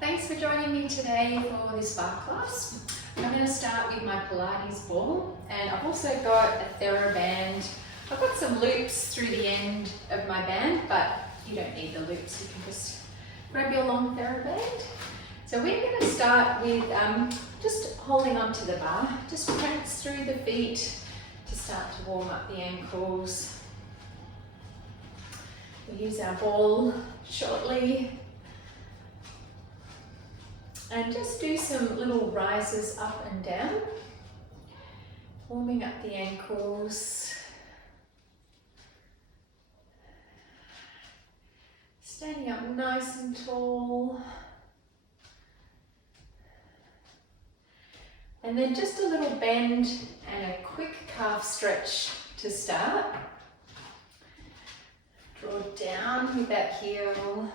Thanks for joining me today for this barre class. I'm going to start with my Pilates ball, and I've also got a TheraBand. I've got some loops through the end of my band, but you don't need the loops, you can just grab your long TheraBand. So we're going to start with just holding onto the bar, just prance through the feet to start to warm up the ankles. We'll use our ball shortly. And just do some little rises up and down, warming up the ankles. Standing up nice and tall. And then just a little bend and a quick calf stretch to start. Draw down with that heel,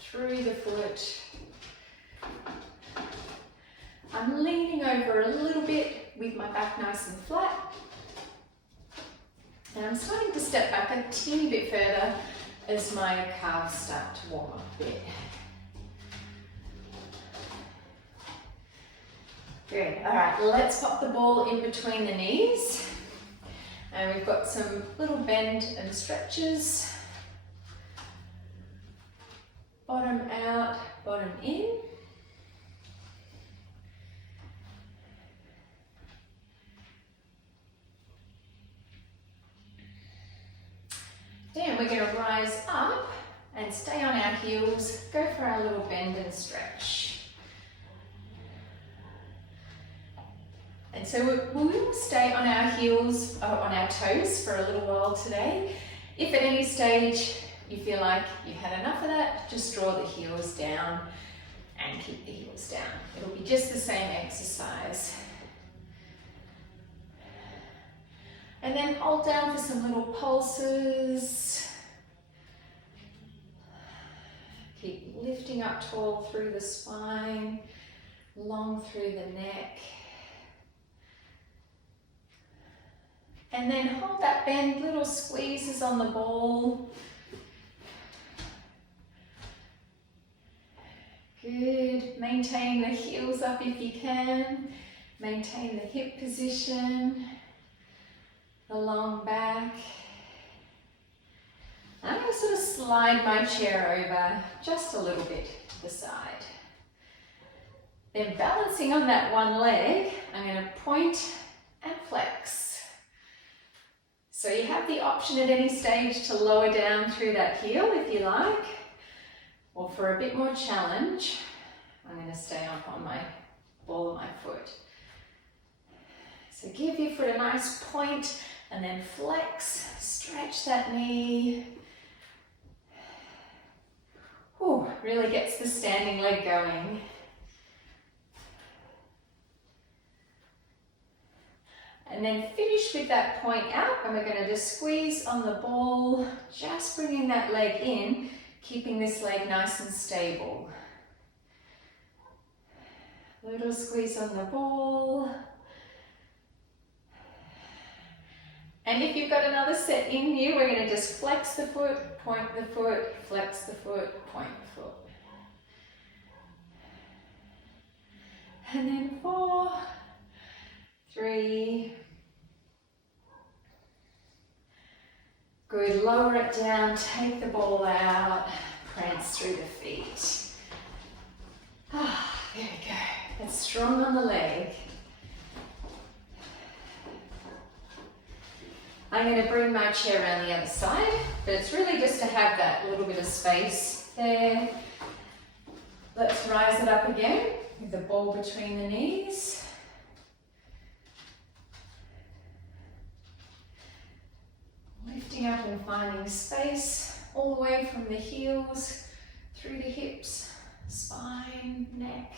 through the foot. I'm leaning over a little bit with my back nice and flat. And I'm starting to step back a teeny bit further as my calves start to warm up a bit. Good. All right, let's pop the ball in between the knees. And we've got some little bend and stretches. Bottom out, bottom in. Then we're going to rise up and stay on our heels, go for our little bend and stretch. And so we will stay on our heels, on our toes for a little while today. If at any stage you feel like you've had enough of that, just draw the heels down and keep the heels down. It'll be just the same exercise. And then hold down for some little pulses. Keep lifting up tall through the spine, long through the neck. And then hold that bend, little squeezes on the ball. Good. Maintain the heels up if you can. Maintain the hip position. The long back. I'm going to sort of slide my chair over just a little bit to the side. Then balancing on that one leg, I'm going to point and flex. So you have the option at any stage to lower down through that heel if you like, or for a bit more challenge, I'm going to stay up on my ball of my foot. So give your foot a nice point and then flex, stretch that knee. Ooh, really gets the standing leg going. And then finish with that point out, and we're going to just squeeze on the ball, just bringing that leg in, keeping this leg nice and stable. Little squeeze on the ball. And if you've got another set in you, we're going to just flex the foot, point the foot, flex the foot, point the foot. And then 4, 3. Good, lower it down, take the ball out, prance through the feet. Ah, there we go. That's strong on the leg. I'm going to bring my chair around the other side, but it's really just to have that little bit of space there. Let's rise it up again with the ball between the knees. Lifting up and finding space all the way from the heels through the hips, spine, neck.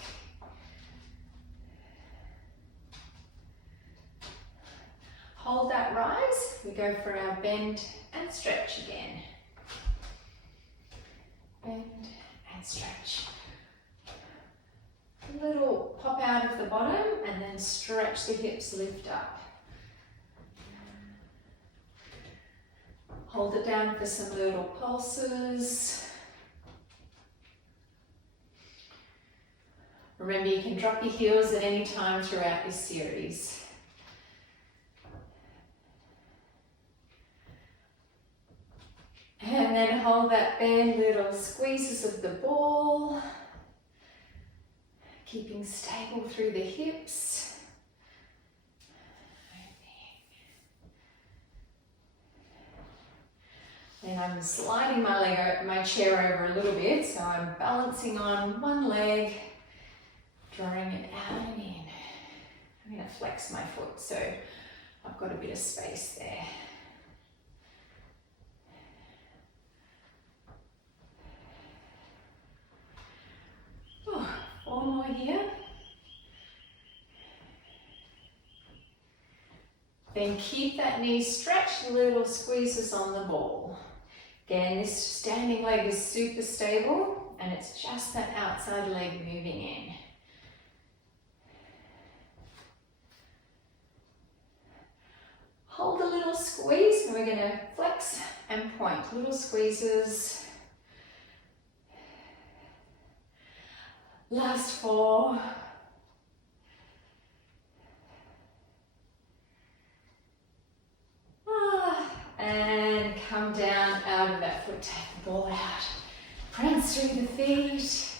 Hold that rise. We go for our bend and stretch again. Bend and stretch. A little pop out of the bottom and then stretch the hips, lift up. Hold it down for some little pulses. Remember, you can drop your heels at any time throughout this series. And then hold that bend, little squeezes of the ball. Keeping stable through the hips. Then I'm sliding my chair over a little bit, so I'm balancing on one leg, drawing it out and in. I'm going to flex my foot, so I've got a bit of space there. Oh, 4 more here. Then keep that knee stretched, little squeezes on the ball. Again, this standing leg is super stable and it's just that outside leg moving in. Hold a little squeeze and we're going to flex and point. Little squeezes. Last 4. And come down out of that foot, take the ball out. Prance through the feet.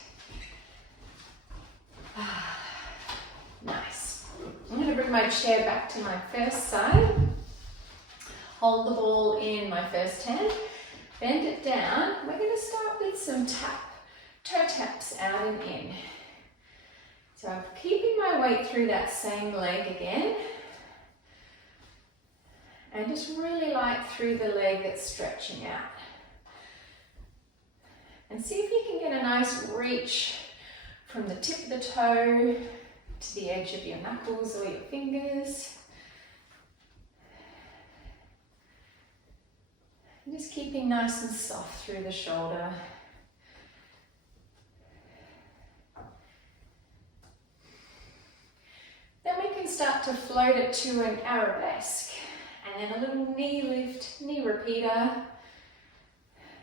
Nice. I'm going to bring my chair back to my first side. Hold the ball in my first hand. Bend it down. We're going to start with some toe taps out and in. So I'm keeping my weight through that same leg again. And just really light through the leg that's stretching out. And see if you can get a nice reach from the tip of the toe to the edge of your knuckles or your fingers. And just keeping nice and soft through the shoulder. Then we can start to float it to an arabesque. And then a little knee lift, knee repeater.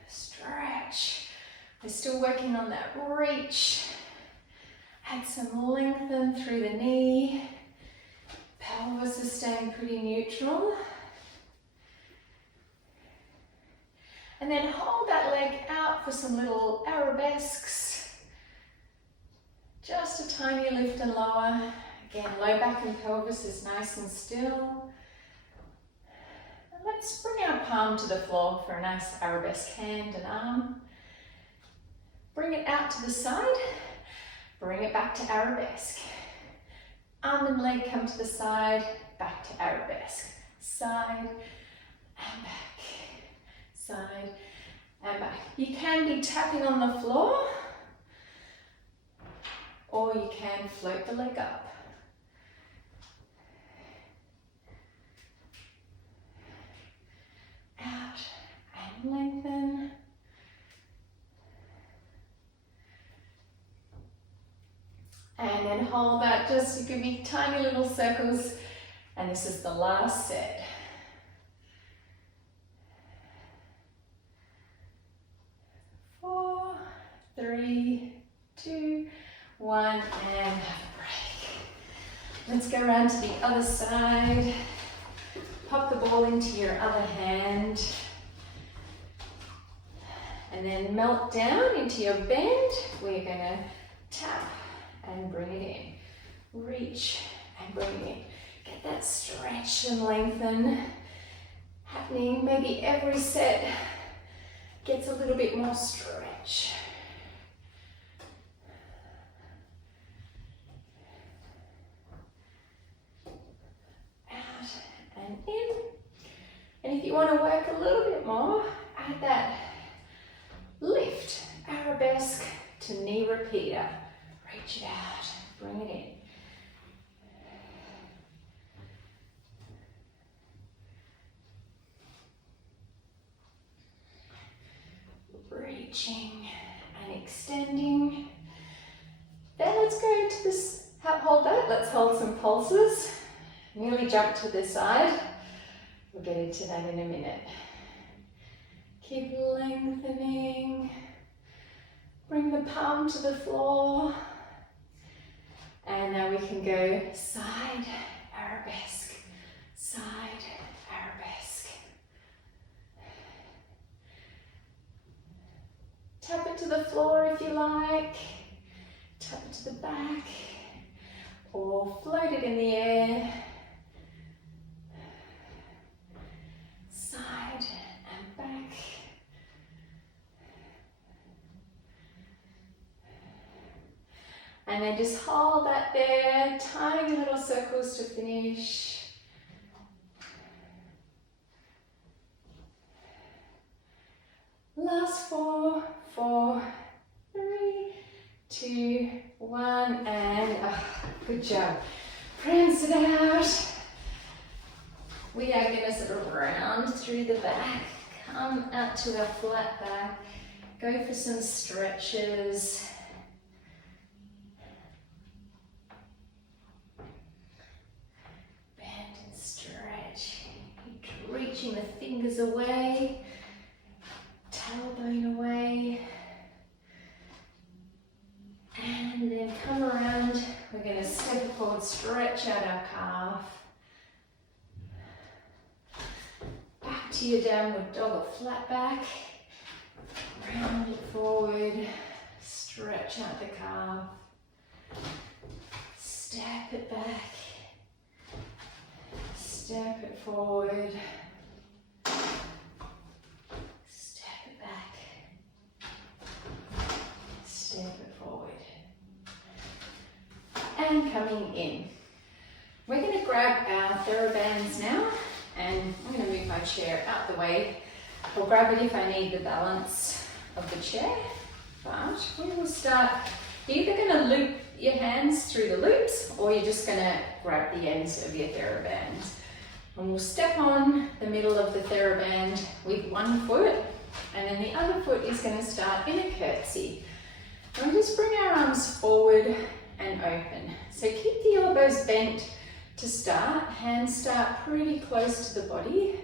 Stretch. We're still working on that reach. Add some lengthen through the knee. Pelvis is staying pretty neutral. And then hold that leg out for some little arabesques. Just a tiny lift and lower. Again, low back and pelvis is nice and still. And let's bring our palm to the floor for a nice arabesque hand and arm. Bring it out to the side. Bring it back to arabesque. Arm and leg come to the side, back to arabesque. Side and back. Side and back. You can be tapping on the floor or you can float the leg up. Out and lengthen. And then hold that, just you can be tiny little circles, and this is the last set. Four, three, two, one, and have a break. Let's go around to the other side. Pop the ball into your other hand. And then melt down into your bend. We're gonna tap and bring it in. Reach and bring it in. Get that stretch and lengthen happening. Maybe every set gets a little bit more stretch. Out and in. And if you want to work a little bit more, add that lift, arabesque to knee repeater. Reach it out, bring it in. Reaching and extending. Then let's go to this, hold that, let's hold some pulses. Nearly jump to the side. We'll get into that in a minute. Keep lengthening. Bring the palm to the floor. can go side, arabesque, side, arabesque. Tap it to the floor if you like, tap it to the back, or float it in the air. Side and back. And then just hold that there, tiny little circles to finish. Last 4, 4, 3, 2, 1, and good job. Prance it out. We are going to sort of round through the back, come out to our flat back, go for some stretches. Bend and stretch. Keep reaching the fingers away, tailbone away. And then come around. We're going to step forward, stretch out our calf. Back to your downward dog or flat back. Round it forward. Stretch out the calf. Step it back. Step it forward. Step it back. Step it forward. And coming in. We're going to grab our TheraBands now, and I'm going to move my chair out the way. I'll grab it if I need the balance of the chair, but we will start. You're either going to loop your hands through the loops, or you're just going to grab the ends of your TheraBands. And we'll step on the middle of the TheraBand with one foot, and then the other foot is going to start in a curtsy. And we'll just bring our arms forward and open. So keep the elbows bent to start. Hands start pretty close to the body.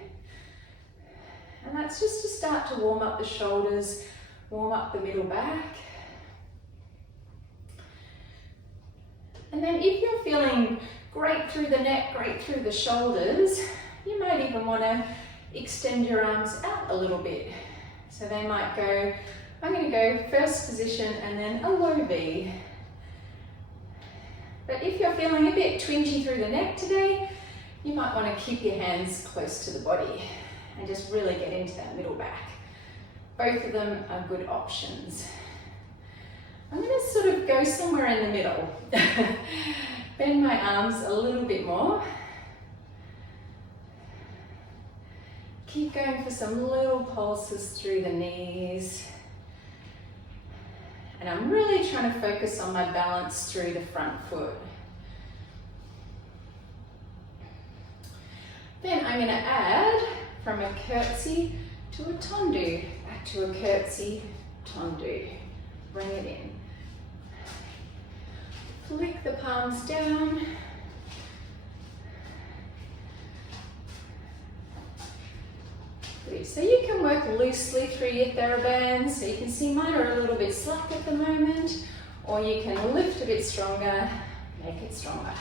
And that's just to start to warm up the shoulders, warm up the middle back. And then if you're feeling great through the neck, great through the shoulders, you might even want to extend your arms out a little bit. So they might go, I'm going to go first position and then a low V. But if you're feeling a bit twingy through the neck today, you might want to keep your hands close to the body and just really get into that middle back. Both of them are good options. I'm going to sort of go somewhere in the middle. Bend my arms a little bit more. Keep going for some little pulses through the knees. And I'm really trying to focus on my balance through the front foot. Then I'm going to add from a curtsy to a tendu, back to a curtsy, tendu. Bring it in. Flick the palms down. Good. So you can work loosely through your TheraBands. So you can see mine are a little bit slack at the moment, or you can lift a bit stronger, make it stronger.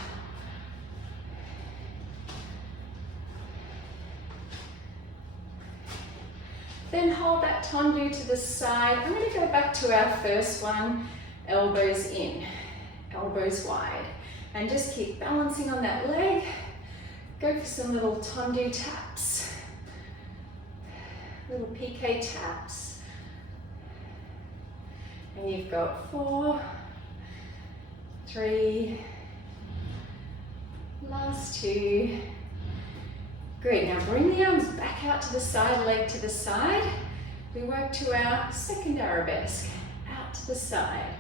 Then hold that tendu to the side. I'm going to go back to our first one, elbows in, elbows wide. And just keep balancing on that leg. Go for some little tendu taps. Little PK taps. And you've got 4, 3, last 2. Good, now bring the arms back out to the side, leg to the side. We work to our second arabesque, out to the side,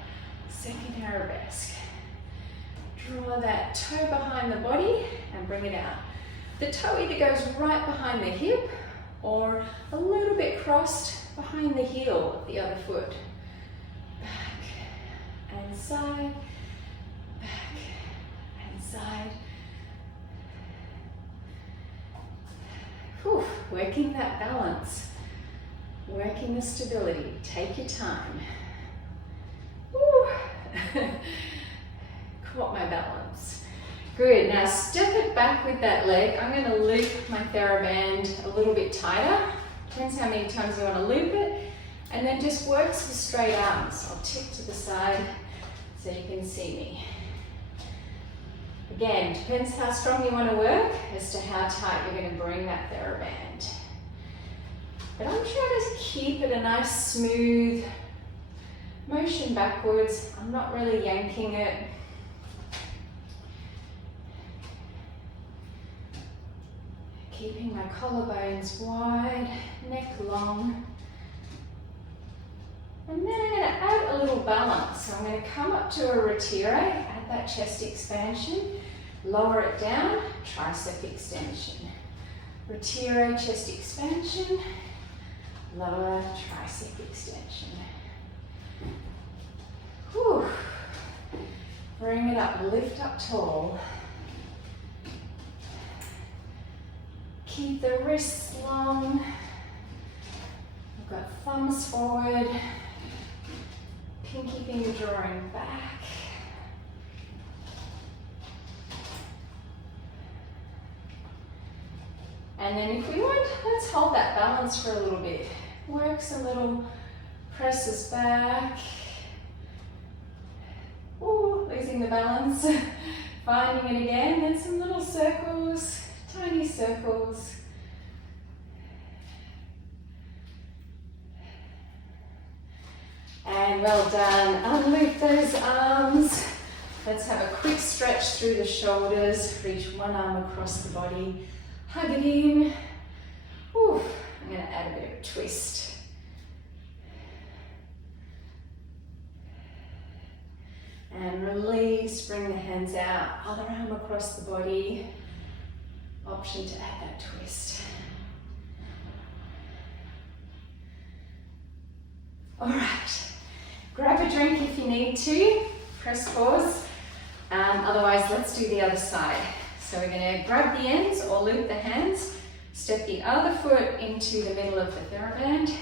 second arabesque. Draw that toe behind the body and bring it out. The toe either goes right behind the hip or a little bit crossed behind the heel of the other foot. Back and side, back and side. Whew, working that balance, working the stability. Take your time. Whew. Caught my balance. Good, now step it back with that leg. I'm going to loop my TheraBand a little bit tighter. Depends how many times you want to loop it. And then just works with straight arms. I'll tip to the side so you can see me. Again, depends how strong you want to work as to how tight you're going to bring that TheraBand. But I'm trying to keep it a nice smooth motion backwards. I'm not really yanking it. Keeping my collarbones wide, neck long. And then I'm going to add a little balance. So I'm going to come up to a retire, add that chest expansion, lower it down, tricep extension. Retire, chest expansion, lower, tricep extension. Whew. Bring it up, lift up tall. Keep the wrists long. We've got thumbs forward, pinky finger drawing back. And then if we want, let's hold that balance for a little bit. Work some little presses back. Ooh, losing the balance. Finding it again, then some little circles. Tiny circles. And well done. Unloop those arms. Let's have a quick stretch through the shoulders. Reach one arm across the body. Hug it in. Ooh, I'm going to add a bit of a twist. And release. Bring the hands out. Other arm across the body. Option to add that twist. All right, grab a drink if you need to, press pause. Otherwise, let's do the other side. So we're going to grab the ends or loop the hands, step the other foot into the middle of the TheraBand,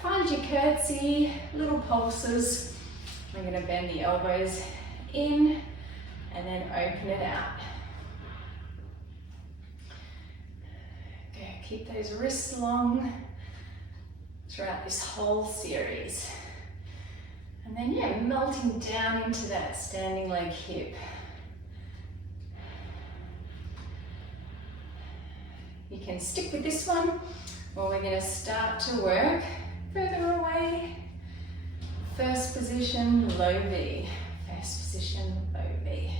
find your curtsy, little pulses. We're going to bend the elbows in and then open it out. Keep those wrists long throughout this whole series. And then, yeah, melting down into that standing leg hip. You can stick with this one, or we're going to start to work further away. First position, low V. First position, low V.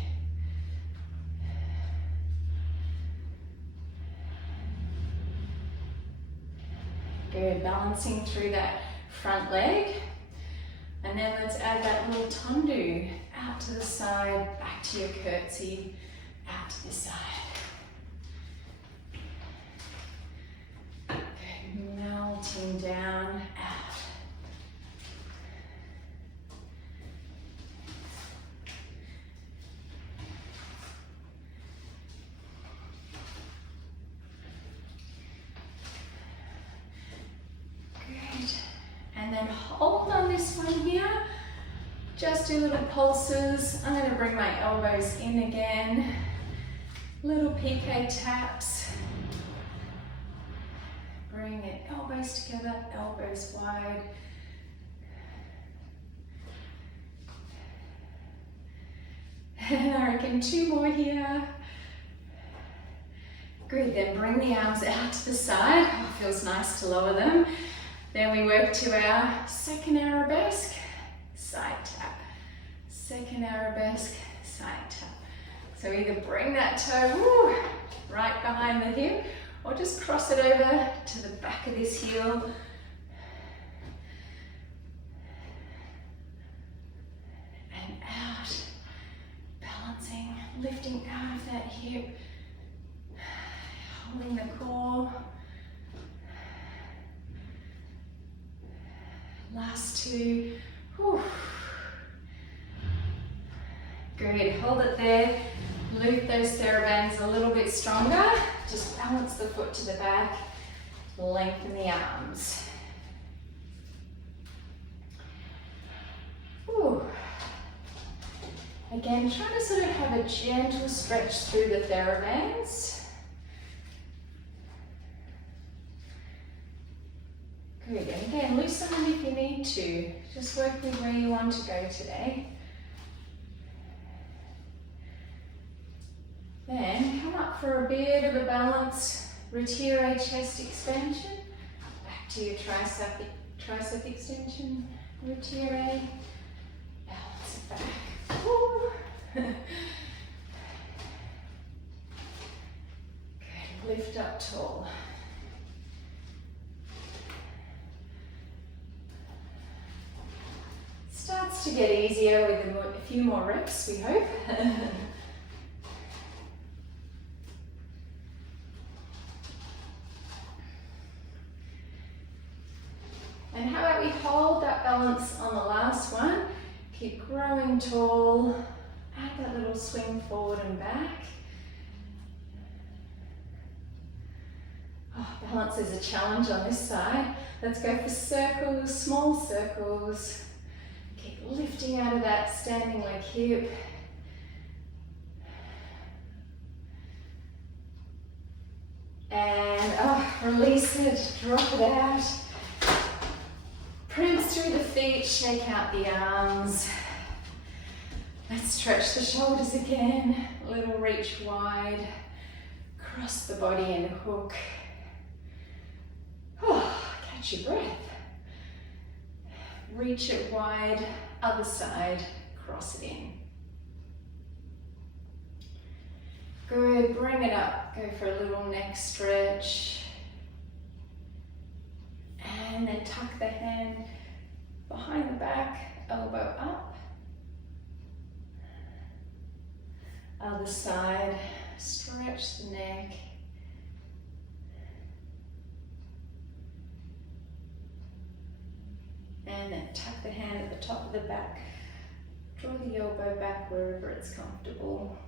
Good, balancing through that front leg. And then let's add that little tundu out to the side, back to your curtsy, out to the side. Good, melting down, out. And then hold on this one here. Just do little pulses. I'm going to bring my elbows in again. Little PK taps. Bring it elbows together, elbows wide. And I reckon 2 more here. Good, then bring the arms out to the side. Oh, it feels nice to lower them. Then we work to our second arabesque, side tap. Second arabesque, side tap. So either bring that toe right behind the hip or just cross it over to the back of this heel. And out, balancing, lifting out of that hip, holding the core. Last 2. Whew. Good, hold it there. Loop those TheraBands a little bit stronger. Just balance the foot to the back. Lengthen the arms. Whew. Again, try to sort of have a gentle stretch through the therabands. Good, and again, loosen them if you need to. Just work with where you want to go today. Then come up for a bit of a balance. Retire chest expansion. Back to your tricep extension. Retire. Balance it back. Woo. Good. Lift up tall. Starts to get easier with a few more reps, we hope. And how about we hold that balance on the last one? Keep growing tall. Add that little swing forward and back. Oh, balance is a challenge on this side. Let's go for circles, small circles. Keep lifting out of that standing leg hip. And release it, drop it out. Press through the feet, shake out the arms. Let's stretch the shoulders again. A little reach wide. Cross the body and hook. Oh, catch your breath. Reach it wide, other side, cross it in. Good, bring it up. Go for a little neck stretch. And then tuck the hand behind the back, elbow up. Other side, stretch the neck. And then tuck the hand at the top of the back. Draw the elbow back wherever it's comfortable.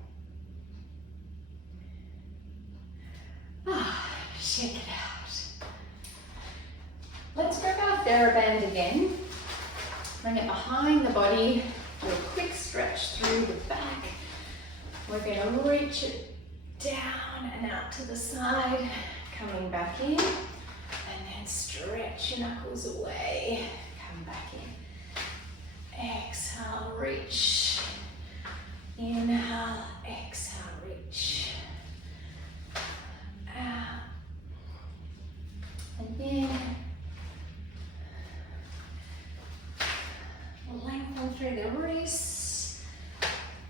Shake it out. Let's grab our TheraBand again. Bring it behind the body. Do a quick stretch through the back. We're going to reach it down and out to the side. Coming back in. And then stretch your knuckles away. Come back in. Exhale, reach. Inhale, exhale, reach. Out. And then lengthen through the wrists.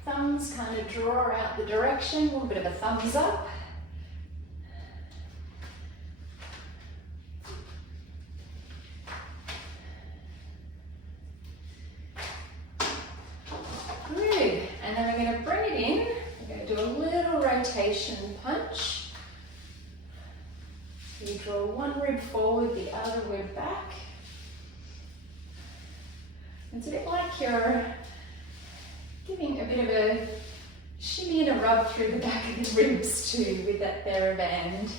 Thumbs kind of draw out the direction. A little bit of a thumbs up. Good. And then we're going to bring it in. We're going to do a little rotation punch. You draw one rib forward, the other rib back. It's a bit like you're giving a bit of a shimmy and a rub through the back of the ribs too with that TheraBand.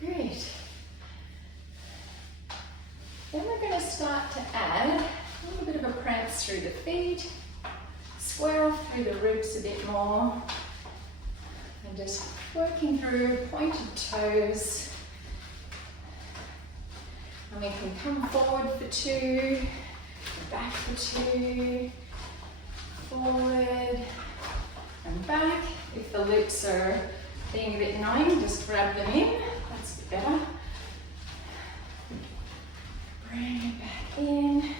Good. Then we're going to start to add a little bit of a prance through the feet. Square off through the ribs a bit more. And just working through pointed toes. And we can come forward for 2, back for 2, forward and back. If the loops are being a bit annoying, just grab them in. That's a bit better. Bring it back in.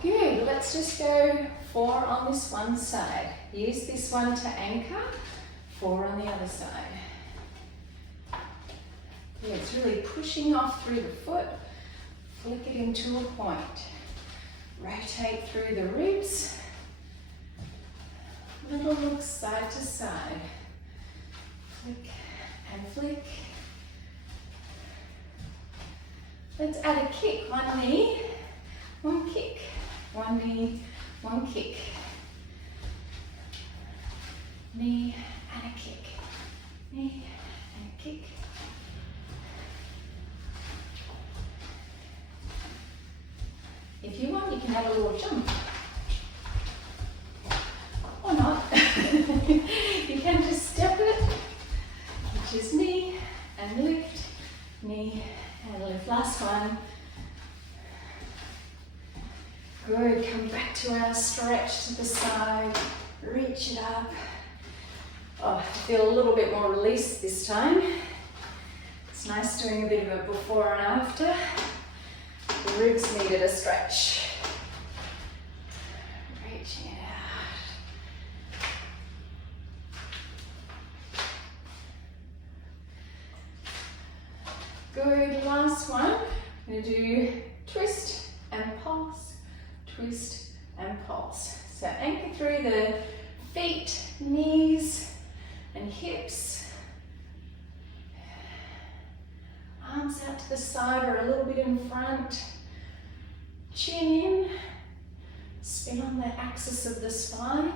Good, let's just go 4 on this one side. Use this one to anchor, 4 on the other side. Yeah, it's really pushing off through the foot. Flick it into a point. Rotate through the ribs. Little look side to side. Flick and flick. Let's add a kick. One knee, one kick. One knee, one kick. Knee and a kick. little jump. Or not. You can just step it, which is knee and lift, knee and lift. Last one. Good, come back to our stretch to the side, reach it up. Oh, I feel a little bit more release this time. It's nice doing a bit of a before and after. The ribs needed a stretch. Reaching it out. Good, last one. I'm going to do twist and pulse, twist and pulse. So anchor through the feet, knees and hips. Arms out to the side or a little bit in front. Chin in. Spin on the axis of the spine.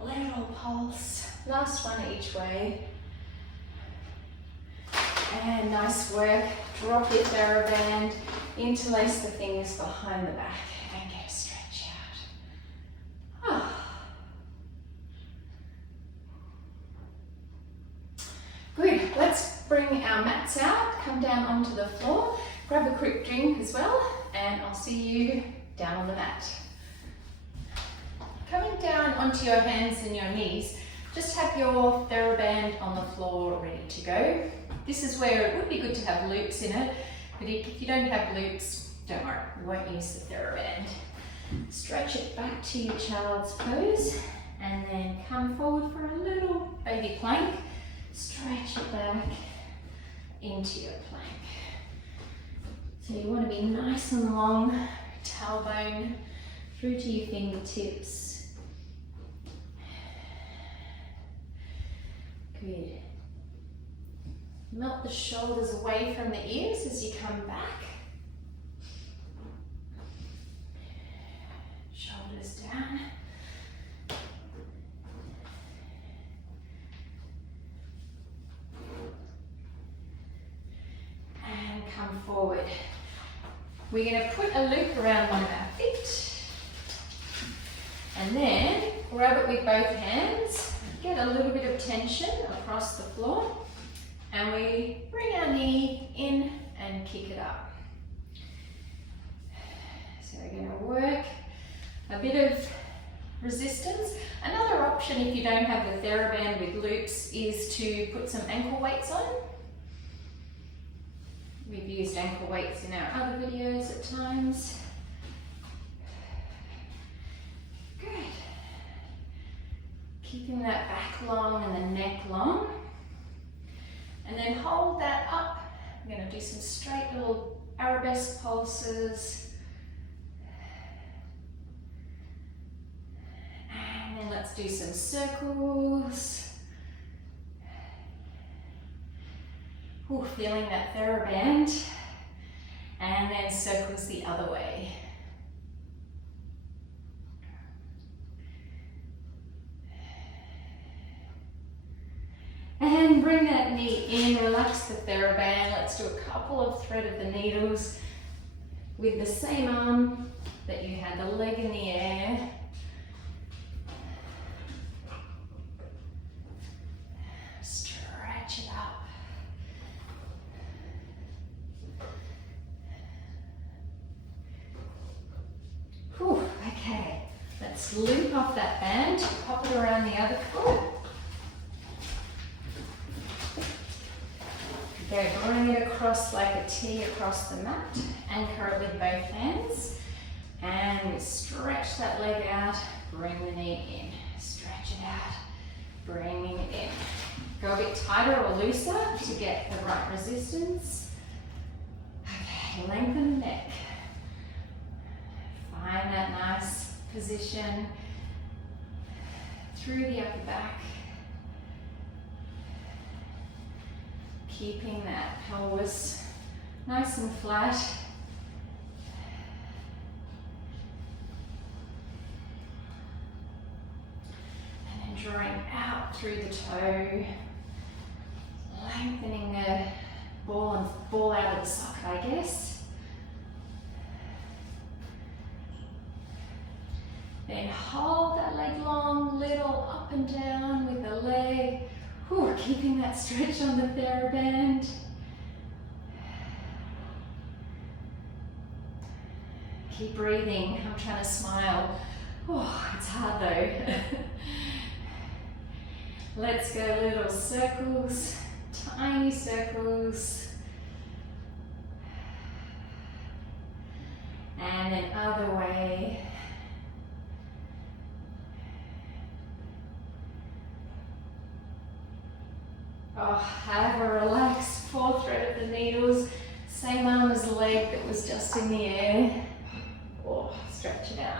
Lateral pulse. Last one each way. And nice work. Drop your TheraBand. Interlace the fingers behind the back and get a stretch out. Oh. Good. Let's bring our mats out. Come down onto the floor. Grab a quick drink as well, and I'll see you down on the mat. Coming down onto your hands and your knees, just have your TheraBand on the floor ready to go. This is where it would be good to have loops in it, but if you don't have loops, don't worry, we won't use the TheraBand. Stretch it back to your child's pose, and then come forward for a little baby plank. Stretch it back into your plank. So you want to be nice and long, tailbone through to your fingertips. Good. Melt the shoulders away from the ears as you come back. Shoulders down. And come forward. We're going to put a loop around one of our feet. And then grab it with both hands. Get a little bit of tension across the floor. And we bring our knee in and kick it up. So we're going to work a bit of resistance. Another option if you don't have the TheraBand with loops is to put some ankle weights on. We've used ankle weights in our other videos at times. Good. Keeping that back long and the neck long. And then hold that up. I'm going to do some straight little arabesque pulses. And then let's do some circles. Ooh, feeling that TheraBand. And then circles the other way. And bring that knee in, relax the TheraBand. Let's do a couple of thread of the needles with the same arm that you had, the leg in the air. Stretch it up. Whew, okay, let's loop off that band, pop it around the other foot. Okay, bring it across like a T across the mat, anchor it with both hands, and stretch that leg out, bring the knee in, stretch it out, bringing it in. Go a bit tighter or looser to get the right resistance. Okay, lengthen the neck. Find that nice position through the upper back. Keeping that pelvis nice and flat. And then drawing out through the toe, lengthening the ball out of the socket, I guess. Then hold that leg long, little up and down with the leg. Whew, keeping that stretch on the TheraBand. Keep breathing. I'm trying to smile. Oh, it's hard though. Let's go little circles, tiny circles. And then other way. Oh, have a relaxed fourth thread of the needles. Same arm as the leg that was just in the air. Oh, stretch it out.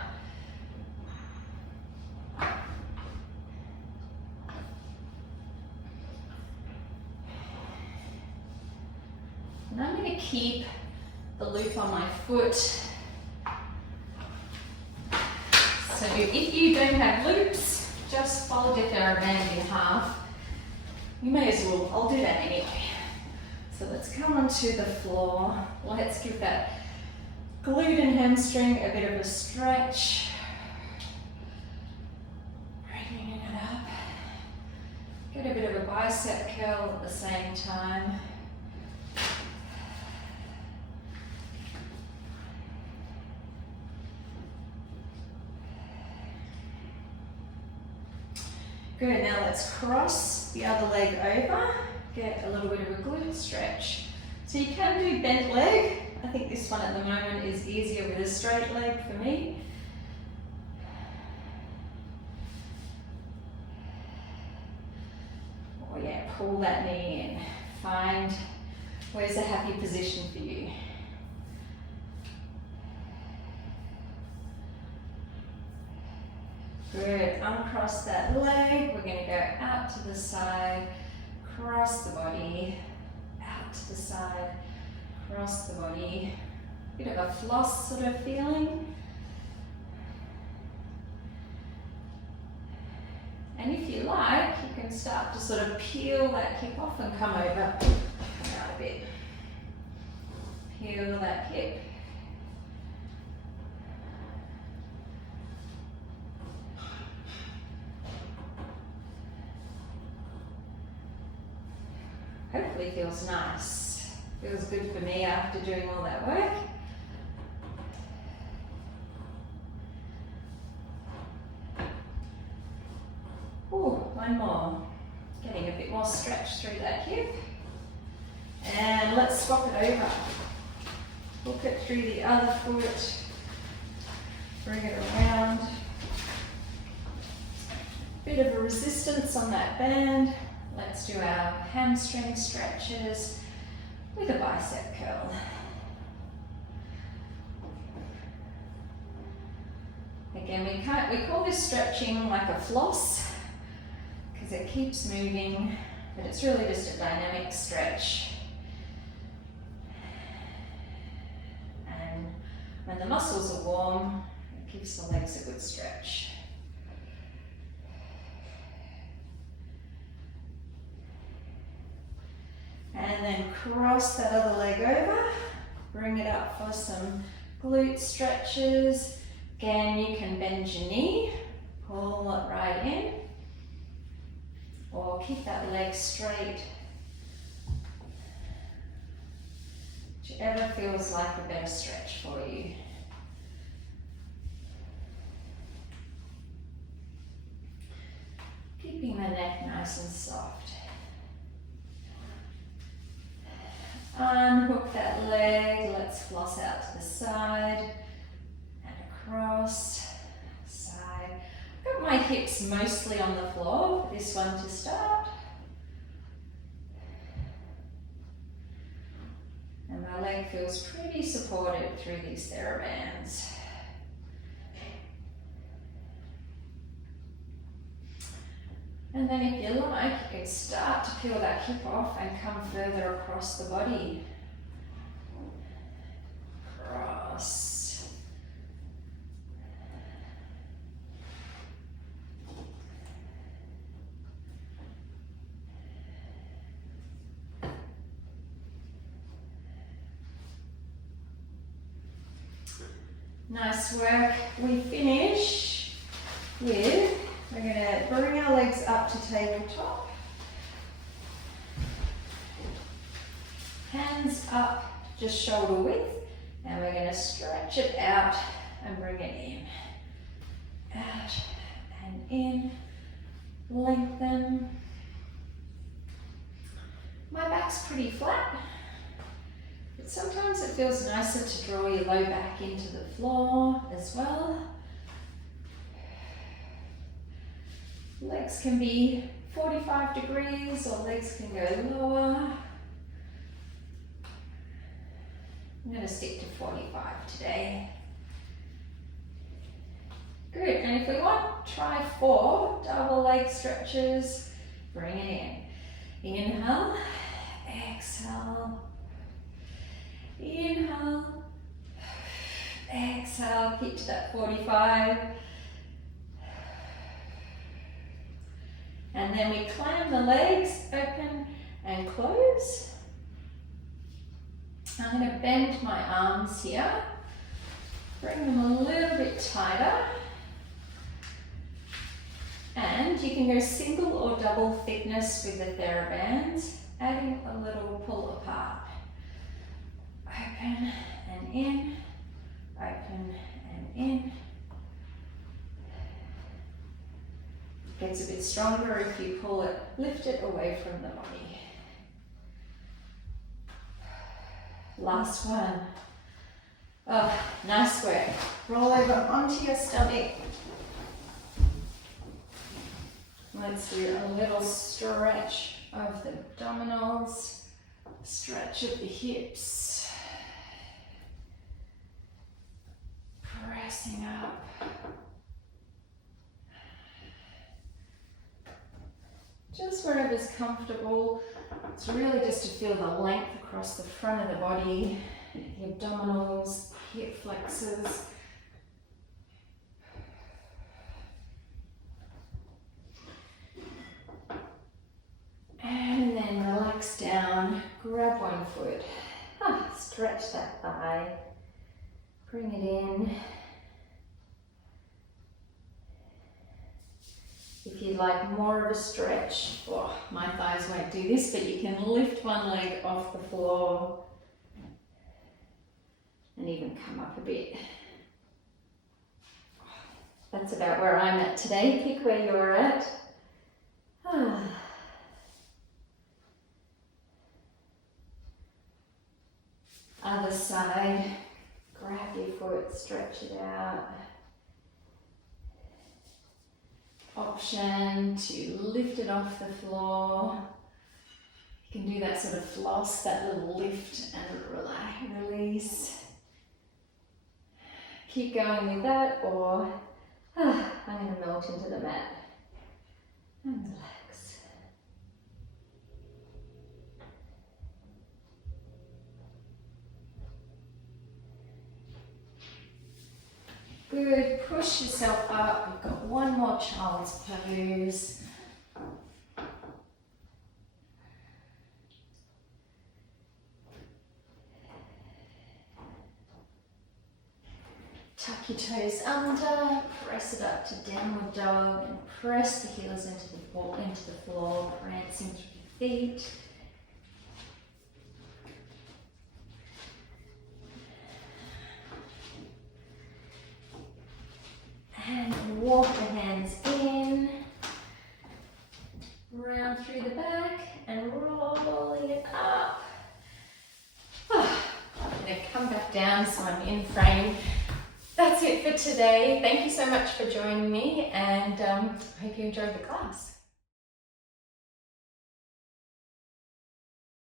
And I'm going to keep the loop on my foot. So if you don't have loops, just fold your TheraBand in half. You may as well, I'll do that anyway. So let's come onto the floor. Let's give that glute and hamstring a bit of a stretch. Bringing it up. Get a bit of a bicep curl at the same time. Good, now let's cross the other leg over, get a little bit of a glute stretch. So you can do bent leg. I think this one at the moment is easier with a straight leg for me. Oh yeah, pull that knee in. Find where's a happy position for you. Good, uncross that leg. We're going to go out to the side, cross the body, out to the side, cross the body. Bit of a floss sort of feeling. And if you like, you can start to sort of peel that hip off and come over. Come out a bit. Peel that hip. Hopefully feels nice. Feels good for me after doing all that work. Ooh, one more. Getting a bit more stretch through that hip. And let's swap it over. Hook it through the other foot. Bring it around. Bit of a resistance on that band. Let's do our hamstring stretches with a bicep curl. Again, we call this stretching like a floss because it keeps moving, but it's really just a dynamic stretch. And when the muscles are warm, it gives the legs a good stretch. And then cross that other leg over, bring it up for some glute stretches. Again, you can bend your knee, pull it right in, or keep that leg straight. Whichever feels like a better stretch for you. Keeping the neck nice and soft. Unhook that leg, let's floss out to the side and across, side. I've got my hips mostly on the floor for this one to start. And my leg feels pretty supported through these TheraBands. And then if you like, you can start to peel that hip off and come further across the body. Cross. Nice work. We finish with, we're going to bring our legs up to tabletop. Hands up, just shoulder width, and we're going to stretch it out and bring it in. Out and in, lengthen. My back's pretty flat, but sometimes it feels nicer to draw your low back into the floor as well. Legs can be 45 degrees or legs can go lower. I'm going to stick to 45 today. Good, and if we want, try 4 double leg stretches. Bring it in. Inhale, exhale. Inhale, exhale, keep to that 45. And then we clam the legs open and close. I'm going to bend my arms here, bring them a little bit tighter. And you can go single or double thickness with the TheraBands, adding a little pull apart. Open and in, open and in. Gets a bit stronger if you pull it, lift it away from the body. Last one. Oh, nice work. Roll over onto your stomach. Let's do a little stretch of the abdominals, stretch of the hips. Pressing up. Just wherever's comfortable. It's really just to feel the length across the front of the body, the abdominals, hip flexors. And then relax down, grab one foot, stretch that thigh, bring it in. If you'd like more of a stretch, my thighs won't do this, but you can lift one leg off the floor and even come up a bit. That's about where I'm at today. Pick where you're at. Other side, grab your foot, stretch it out. Option to lift it off the floor. You can do that sort of floss, that little lift and release. Keep going with that, or I'm going to melt into the mat and relax. Good, push yourself up. We've got one more child's pose. Tuck your toes under, press it up to downward dog, and press the heels into the floor, prancing through your feet. And walk the hands in, round through the back, and rolling it up. I'm going to come back down so I'm in frame. That's it for today. Thank you so much for joining me, and I hope you enjoyed the class.